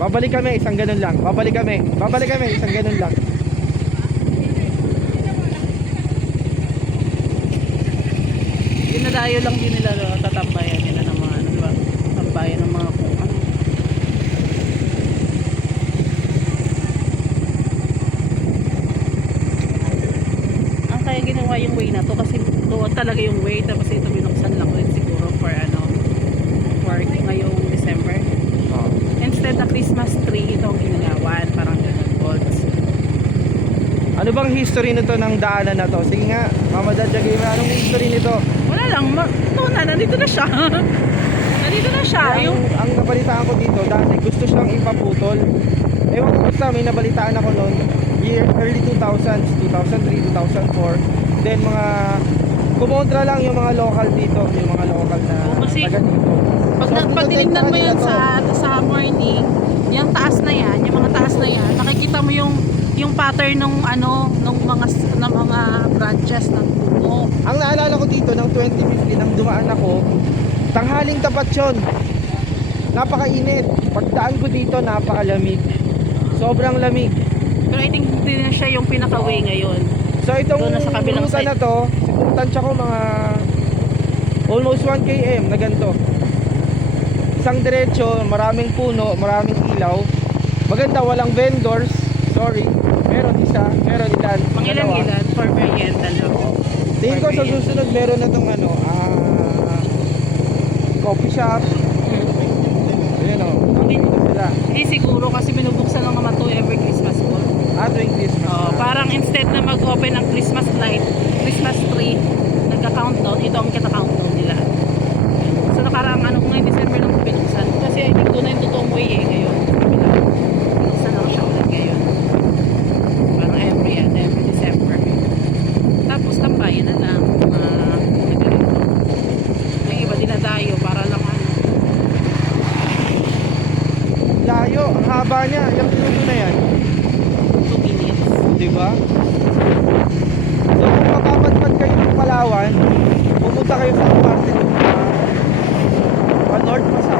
Babalik kami, isang ganun lang. Babalik kami, isang ganun lang. Dinadayo lang din nila, tatambayan nila ng mga ano, di ba? Tambayan ng mga kung ano. Ang kaya ginawa yung way na to kasi doon talaga yung way, tapos ito binuksan lang ulit siguro for ano, for ngayong December. Oh. Instead na Christmas tree, ito ang ginagawan, parang ganun, bolts. Ano bang history nito ng daanan na to? Sige nga, Mama Jajagay, anong history nito? Wala lang, ito na, nandito na siya. Nandito na siya. Ang nabalitaan ko dito, dati gusto siyang ipaputol. Ewan ko basta, may nabalitaan ako noon, early 2000s, 2003, 2004. Then mga, kumontra lang yung mga local dito, yung mga local na kasi taga dito. Pag tinignan mo yan sa morning, yung taas na yan, yung mga taas na yan, nakikita mo yung pattern ng ano, ng mga branches ng puno. Ang naalala ko dito ng 2015 nang dumaan ako, tanghaling tapat yun. Napakainit. Pagdaan ko dito, napakalamig. Sobrang lamig. Pero I think hindi na siya yung pinaka-way ngayon. So itong Doon na sa kabilang ruta side na to, tansya ko mga almost 1 km na ganito. Isang diretso, maraming puno, maraming ilaw. Maganda, walang vendors. Sorry. Meron isa, meron ilan. Mangilan-ilan for merienda lang. Tingin ko sa susunod meron na tong ano, coffee shop. Ayun o, sila. Hindi siguro kasi binubuksan lang naman to every Christmas po. Tuwing Christmas. Parang instead na mag-open ang Christmas light, Christmas tree, nagka-countdown, ito ang kita-countdown nila. So nakaraang ano, ngayong December lang binuksan. Kasi I think doon na yung totoong way ngayon. Binuksan lang siya ulit ngayon. Parang every December. Tapos tambayan na lang. Yung iba dinadayo para lang ano. Layo, ang haba niya. Yung minuto na yan. 2 minutes. Diba? So kung mapapadpad kayo ng Palawan, pumunta kayo sa parte ng north pa sa